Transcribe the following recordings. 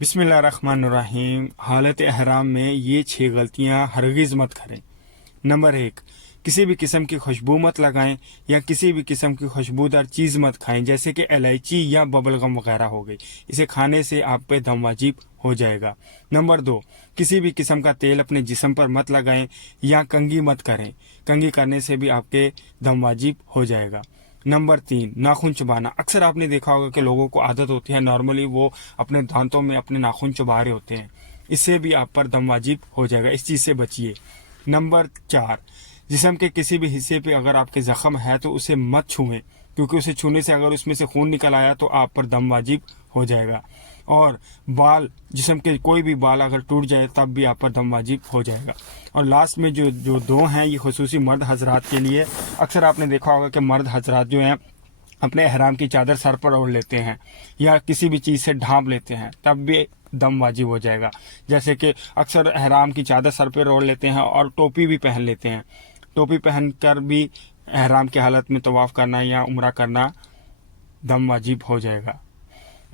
बिस्मिल्लाहिर्रहमानिर्रहीम। हालत एहराम में ये 6 गलतियां हरगिज़ मत करें। नंबर 1, किसी भी किस्म की खुशबू मत लगाएं या किसी भी किस्म की खुशबूदार चीज़ मत खाएं, जैसे कि इलायची या बबलगम वगैरह हो गई। इसे खाने से आप पे दम वाजिब हो जाएगा। नंबर 2, किसी भी किस्म का तेल अपने जिस्म पर मत लगाएं या कंघी मत करें। कंघी करने से भी आपके दम वाजिब हो जाएगा। नंबर 3, नाखून चबाना। अक्सर आपने देखा होगा कि लोगों को आदत होती है, नॉर्मली वो अपने दांतों में अपने नाखून चबा रहे होते हैं। इससे भी आप पर दम वाजिब हो जाएगा, इस चीज़ से बचिए। नंबर 4, जिस्म के किसी भी हिस्से पे अगर आपके ज़ख्म है तो उसे मत छुएं, क्योंकि उसे छूने से अगर उसमें से खून निकल आया तो आप पर दम वाजिब हो जाएगा। और बाल, जिस्म के कोई भी बाल अगर टूट जाए तब भी आप पर दम वाजिब हो जाएगा। और लास्ट में जो जो 2 हैं, ये खुसूसी मर्द हजरात के लिए। अक्सर आपने देखा होगा कि मर्द हजरात जो हैं अपने एहराम की चादर सर पर ओढ़ लेते हैं या किसी भी चीज़ से ढांप लेते हैं, तब भी दम वाजिब हो जाएगा। जैसे कि अक्सर एहराम की चादर सर पर ओढ़ लेते हैं और टोपी भी पहन लेते हैं। टोपी पहनकर भी एहराम की हालत में तवाफ़ करना या उम्रा करना दम वाजिब हो जाएगा।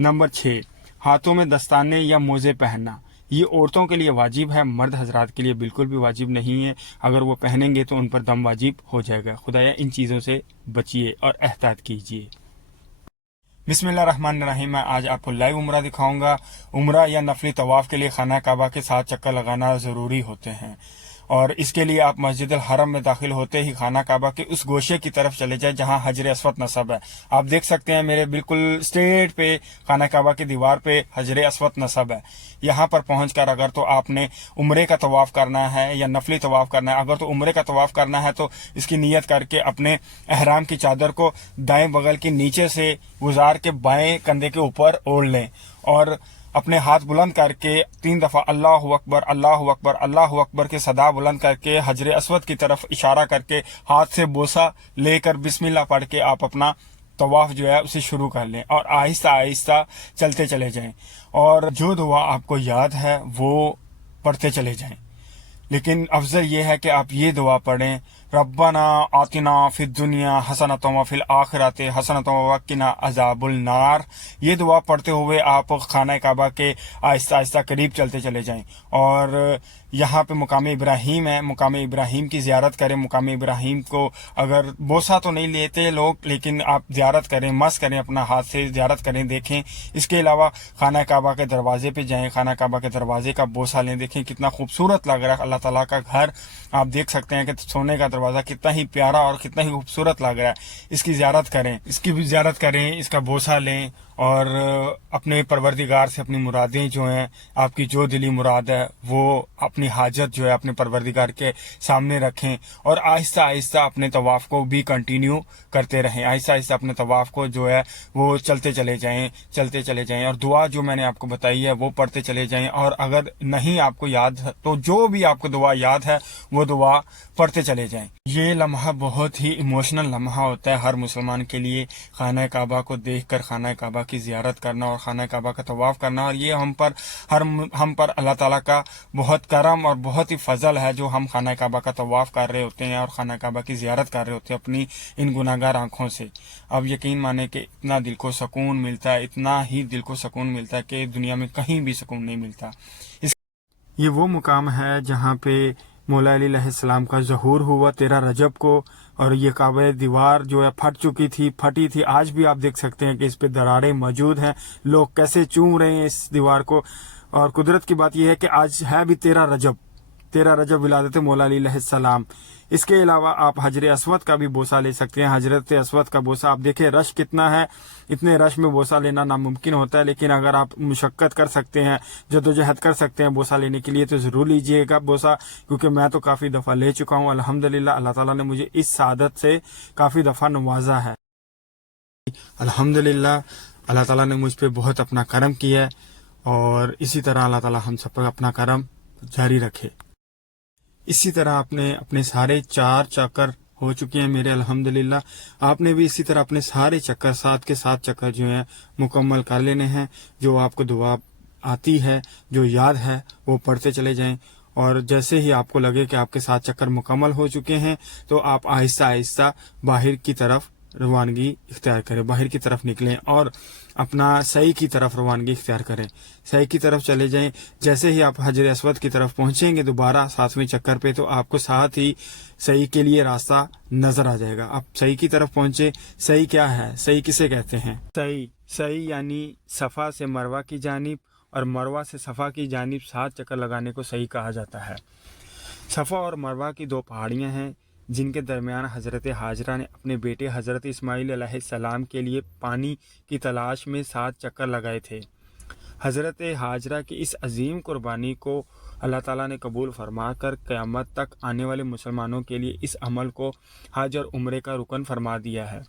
नंबर 6, हाथों में दस्ताने या मोज़े पहनना। ये औरतों के लिए वाजिब है, मर्द हजरात के लिए बिल्कुल भी वाजिब नहीं है। अगर वो पहनेंगे तो उन पर दम वाजिब हो जाएगा। खुदाया इन चीज़ों से बचिए और एहतियात कीजिए। बिस्मिल्लाहिर्रहमानिर्रहीम। मैं आज आपको लाइव उम्रा दिखाऊंगा। उम्रा या नफली तवाफ़ के लिए खाना काबा के 7 चक्कर लगाना ज़रूरी होते हैं, और इसके लिए आप मस्जिद अल हरम में दाखिल होते ही खाना काबा के उस गोशे की तरफ चले जाए जहां हजर अस्वद नस्ब है। आप देख सकते हैं मेरे बिल्कुल स्ट्रेट पे खाना काबा की दीवार पे हजर अस्वद नस्ब है। यहाँ पर पहुंचकर अगर तो आपने उम्रे का तवाफ़ करना है या नफली तवाफ़ करना है, अगर तो उम्रे का तवाफ़ करना है तो इसकी नीयत करके अपने एहराम की चादर को दाएं बगल के नीचे से गुजार के बाएं कंधे के ऊपर ओढ़ लें और अपने हाथ बुलंद करके 3 दफ़ा अल्लाहु अकबर अल्लाहु अकबर अल्लाहु अकबर के सदा बुलंद करके हजर अस्वद की तरफ इशारा करके हाथ से बोसा लेकर बिस्मिल्लाह पढ़ के आप अपना तवाफ़ जो है उसे शुरू कर लें और आहिस्ता आहिस्ता चलते चले जाएं। और जो दुआ आपको याद है वो पढ़ते चले जाएं। लेकिन अफजल ये है कि आप ये दुआ पढ़ें, रब्बना आतिना फिद दुनिया हसनतम व फिल आखिरत हसनतम व वक्किना अज़ाबुल नार। ये दुआ पढ़ते हुए आप खाना काबा के आहिस्ता आहिस्ता करीब चलते चले जाएं। और यहाँ पे मुकाम इब्राहीम है, मुकाम इब्राहीम की ज़ियारत करें। मुकाम इब्राहीम को अगर बोसा तो नहीं लेते लोग, लेकिन आप ज़ियारत करें, मस करें, अपना हाथ से ज़ियारत करें, देखें। इसके अलावा खाना काबा के दरवाजे पे जाएं, खाना काबा के दरवाजे का बोसा लें, देखें कितना खूबसूरत लग रहा है अल्लाह ताला का घर। आप देख सकते हैं कि सोने का दरवाज़ा कितना ही प्यारा और कितना ही खूबसूरत लग रहा है। इसकी ज़ियारत करें, इसकी भी ज़ियारत करें, इसका बोसा लें और अपने परवरदिगार से अपनी मुरादें जो हैं, आपकी जो दिली मुराद है वो अपनी हाजत जो है अपने परवरदिगार के सामने रखें और आहिस्ता आहिस्ता अपने तवाफ़ को भी कंटिन्यू करते रहें। आहिस्ता आहिस्ता अपने तवाफ़ को जो है वो चलते चले जाएं और दुआ जो मैंने आपको बताई है वो पढ़ते चले जाएं। और अगर नहीं आपको याद है तो जो भी आपको दुआ याद है वो दुआ पढ़ते चले जाएं। ये लम्हा बहुत ही इमोशनल लम्हा होता है हर मुसलमान के लिए, खाना काबा को देखकर खाना काबा की ज़ियारत करना और खाना काबा का तवाफ़ करना। और ये हम पर अल्लाह ताला का बहुत करम और बहुत ही फजल है जो हम खाना काबा का तवाफ़ कर रहे होते हैं और खाना काबा की ज़ियारत कर रहे होते हैं अपनी इन गुनाहगार आँखों से। अब यकीन माने कि इतना दिल को सुकून मिलता है, इतना ही दिल को सुकून मिलता है कि दुनिया में कहीं भी सुकून नहीं मिलता। ये वो मुकाम है जहाँ पे मौला अली अलैहिस्सलाम का ज़हूर हुआ 13 रजब को, और ये काबा दीवार जो है फटी थी। आज भी आप देख सकते हैं कि इस पे दरारें मौजूद हैं, लोग कैसे चूम रहे हैं इस दीवार को। और कुदरत की बात यह है कि आज है भी 13 रजब विलादत मौला अली अलैहिस्सलाम। इसके अलावा आप हजर अस्वद का भी बोसा ले सकते हैं। हजरत अस्वद का बोसा आप देखें, रश कितना है, इतने रश में बोसा लेना नामुमकिन होता है। लेकिन अगर आप मुशक्कत कर सकते हैं, जद्दोजहद कर सकते हैं बोसा लेने के लिए तो ज़रूर लीजिएगा बोसा, क्योंकि मैं तो काफ़ी दफ़ा ले चुका हूँ अल्हम्दुलिल्लाह। अल्लाह ताला ने मुझे इस सादत से काफ़ी दफ़ा नवाजा है अल्हम्दुलिल्लाह। अल्लाह ताला ने मुझ पर बहुत अपना करम किया है और इसी तरह अल्लाह ताला हम सब पर अपना करम जारी रखे। इसी तरह आपने अपने सारे 4 चक्कर हो चुके हैं मेरे अल्हम्दुलिल्लाह। आपने भी इसी तरह अपने सारे चक्कर 7 के 7 चक्कर जो हैं मुकम्मल कर लेने हैं। जो आपको दुआ आती है, जो याद है, वो पढ़ते चले जाएं। और जैसे ही आपको लगे कि आपके 7 चक्कर मुकम्मल हो चुके हैं तो आप आहिस्ता आहिस्ता बाहर की तरफ روانگی اختیار کریں، باہر کی طرف نکلیں اور اپنا سعی کی طرف روانگی اختیار کریں، سعی کی طرف چلے جائیں۔ جیسے ہی آپ حجر اسود کی طرف پہنچیں گے دوبارہ 7ویں چکر پہ، تو آپ کو ساتھ ہی سعی کے لیے راستہ نظر آ جائے گا۔ آپ سعی کی طرف پہنچے۔ سعی کیا ہے؟ سعی کسے کہتے ہیں؟ سعی یعنی صفا سے مروہ کی جانب اور مروہ سے صفا کی جانب 7 چکر لگانے کو سعی کہا جاتا ہے۔ صفا اور مروہ کی 2 پہاڑیاں ہیں جن کے درمیان حضرت ہاجرہ نے اپنے بیٹے حضرت اسماعیل علیہ السلام کے لیے پانی کی تلاش میں 7 چکر لگائے تھے۔ حضرت ہاجرہ کی اس عظیم قربانی کو اللہ تعالیٰ نے قبول فرما کر قیامت تک آنے والے مسلمانوں کے لیے اس عمل کو حج اور عمرے کا رکن فرما دیا ہے۔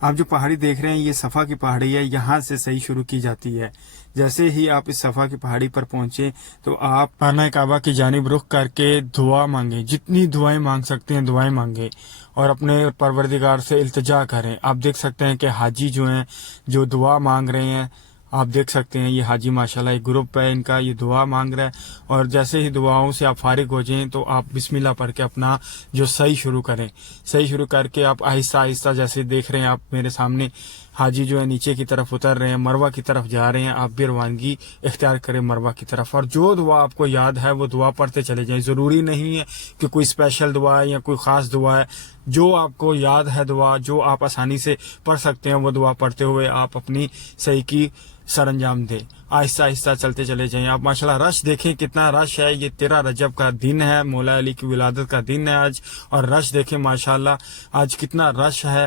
آپ جو پہاڑی دیکھ رہے ہیں یہ صفا کی پہاڑی ہے، یہاں سے صحیح شروع کی جاتی ہے۔ جیسے ہی آپ اس صفا کی پہاڑی پر پہنچے تو آپ خانہ کعبہ کی جانب رخ کر کے دعا مانگیں، جتنی دعائیں مانگ سکتے ہیں دعائیں مانگیں اور اپنے پروردگار سے التجا کریں۔ آپ دیکھ سکتے ہیں کہ حاجی جو ہیں جو دعا مانگ رہے ہیں، آپ دیکھ سکتے ہیں یہ حاجی ماشاءاللہ ایک گروپ ہے ان کا، یہ دعا مانگ رہا ہے۔ اور جیسے ہی دعاؤں سے آپ فارغ ہو جائیں تو آپ بسم اللہ پڑھ کے اپنا جو سعی شروع کریں، سعی شروع کر کے آپ آہستہ آہستہ جیسے دیکھ رہے ہیں آپ میرے سامنے حاجی جو ہے نیچے کی طرف اتر رہے ہیں، مروہ کی طرف جا رہے ہیں۔ آپ بھی روانگی اختیار کریں مروہ کی طرف، اور جو دعا آپ کو یاد ہے وہ دعا پڑھتے چلے جائیں۔ ضروری نہیں ہے کہ کوئی اسپیشل دعا ہے یا کوئی خاص دعا ہے، جو آپ کو یاد ہے دعا جو آپ آسانی سے پڑھ سکتے ہیں وہ دعا پڑھتے ہوئے آپ اپنی سعی کی سر انجام دیں۔ آہستہ آہستہ چلتے چلے جائیں۔ آپ ماشاءاللہ رش دیکھیں کتنا رش ہے، یہ 13 رجب کا دن ہے، مولا علی کی ولادت کا دن ہے آج، اور رش دیکھیں ماشاءاللہ آج کتنا رش ہے۔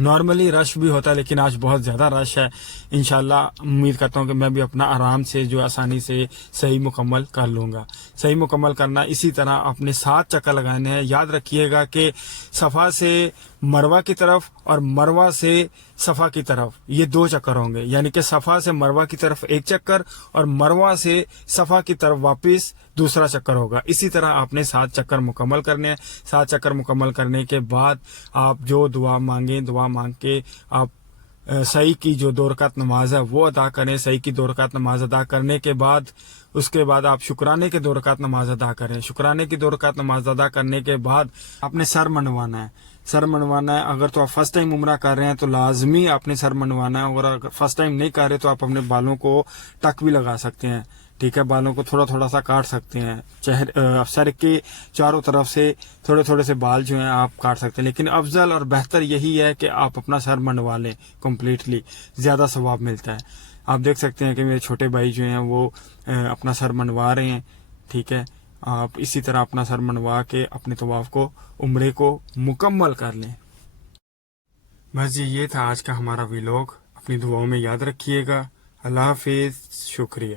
نارملی رش بھی ہوتا ہے لیکن آج بہت زیادہ رش ہے۔ انشاءاللہ امید کرتا ہوں کہ میں بھی اپنا آرام سے جو آسانی سے صحیح مکمل کر لوں گا۔ صحیح مکمل کرنا اسی طرح اپنے 7 چکر لگانے ہیں۔ یاد رکھیے گا کہ صفا سے مروہ کی طرف اور مروہ سے صفا کی طرف یہ 2 چکر ہوں گے، یعنی کہ صفا سے مروہ کی طرف 1 چکر اور مروہ سے صفا کی طرف واپس دوسرا چکر ہوگا۔ اسی طرح آپ نے 7 چکر مکمل کرنے ہیں۔ 7 چکر مکمل کرنے کے بعد آپ جو دعا مانگیں، دعا مانگ کے آپ سعی کی جو 2 رکعت نماز ہے وہ ادا کریں۔ سعی کی 2 رکعت نماز ادا کرنے کے بعد اس کے بعد آپ شکرانے کے 2 رکعت نماز ادا کریں۔ شکرانے کی 2 رکعت نماز ادا کرنے کے بعد آپ نے سر منڈوانا ہے۔ سر منڈوانا ہے، اگر تو آپ فرسٹ ٹائم عمرہ کر رہے ہیں تو لازمی آپ نے سر منڈوانا ہے، اور اگر فرسٹ ٹائم نہیں کر رہے تو آپ اپنے بالوں کو ٹک بھی لگا سکتے ہیں، ٹھیک ہے، بالوں کو تھوڑا تھوڑا سا کاٹ سکتے ہیں، سر کے چاروں طرف سے تھوڑے تھوڑے سے بال جو ہیں آپ کاٹ سکتے ہیں، لیکن افضل اور بہتر یہی ہے کہ آپ اپنا سر منڈوا لیں کمپلیٹلی، زیادہ ثواب ملتا ہے۔ آپ دیکھ سکتے ہیں کہ میرے چھوٹے بھائی جو ہیں وہ اپنا سر منڈوا رہے ہیں، ٹھیک ہے۔ آپ اسی طرح اپنا سر منڈوا کے اپنے طواف کو، عمرے کو مکمل کر لیں۔ بس یہ تھا آج کا ہمارا ویلاگ، اپنی دعاؤں میں یاد رکھیے گا۔ اللہ حافظ، شکریہ۔